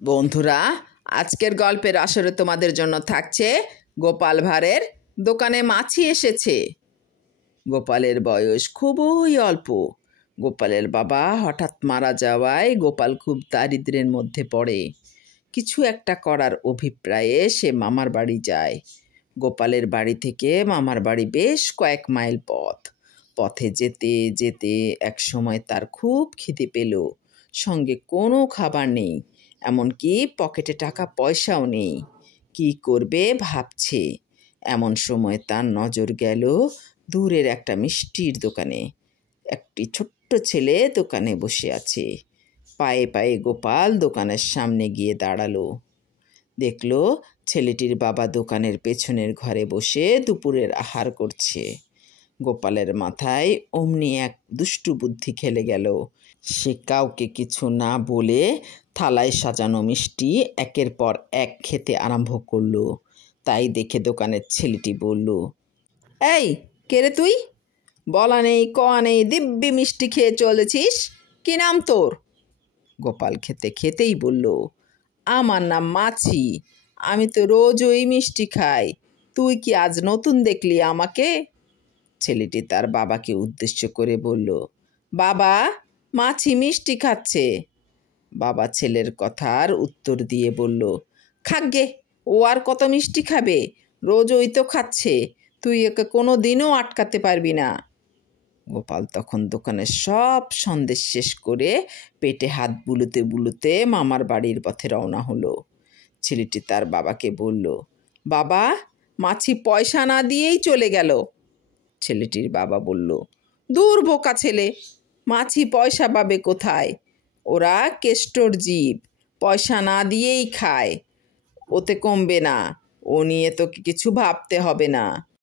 বন্ধুরা, আজকের গল্পের আসরে তোমাদের জন্য থাকছে গোপাল ভাঁড়ের দোকানে মাছি এসেছে। গোপালের বয়স খুবই অল্প। গোপালের বাবা হঠাৎ মারা যাওয়ায় গোপাল খুব দারিদ্র্যের মধ্যে পড়ে। কিছু একটা করার অভিপ্রায়ে সে মামার বাড়ি যায়। গোপালের বাড়ি থেকে মামার বাড়ি বেশ কয়েক মাইল পথ। পথে যেতে যেতে এক সময় তার খুব খিদে পেল। সঙ্গে কোনো খাবার নেই, এমনকি পকেটে টাকা পয়সাও নেই। কি করবে ভাবছে। এমন সময় তার নজর গেল দূরের একটা মিষ্টির দোকানে। একটি ছোট্ট ছেলে দোকানে বসে আছে। পায়ে পায়ে গোপাল দোকানের সামনে গিয়ে দাঁড়ালো। দেখলো ছেলেটির বাবা দোকানের পেছনের ঘরে বসে দুপুরের আহার করছে। গোপালের মাথায় অমনি এক দুষ্টু বুদ্ধি খেলে গেল। সে কাউকে কিছু না বলে থালায় সাজানো মিষ্টি একের পর এক খেতে আরম্ভ করলো। তাই দেখে দোকানের ছেলেটি বলল, এই কে রে তুই? বলা নেই কওয়া নেই দিব্যি মিষ্টি খেয়ে চলেছিস, কি নাম তোর? গোপাল খেতে খেতেই বলল, আমার নাম মাছি, আমি তো রোজ ওই মিষ্টি খাই, তুই কি আজ নতুন দেখলি আমাকে? ছেলেটি তার বাবাকে উদ্দেশ্য করে বলল, বাবা, মাছি মিষ্টি খাচ্ছে। বাবা ছেলের কথার উত্তর দিয়ে বলল, খাগ্গে, ও আর কত মিষ্টি খাবে, রোজ ওই তো খাচ্ছে, তুই ওকে কোনো দিনও আটকাতে পারবি না। গোপাল তখন দোকানের সব সন্দেশ শেষ করে পেটে হাত বুলোতে বুলোতে মামার বাড়ির পথে রওনা হলো। ছেলেটি তার বাবাকে বলল, বাবা, মাছি পয়সা না দিয়েই চলে গেল। ছেলেটির বাবা বলল, দূর বোকা ছেলে, মাছি পয়সা পাবে কোথায়? ওরা কেষ্টর জীব, পয়সা না দিয়েই খায়, ওতে কমবে না, ও নিয়ে তোকে কিছু ভাবতে হবে না।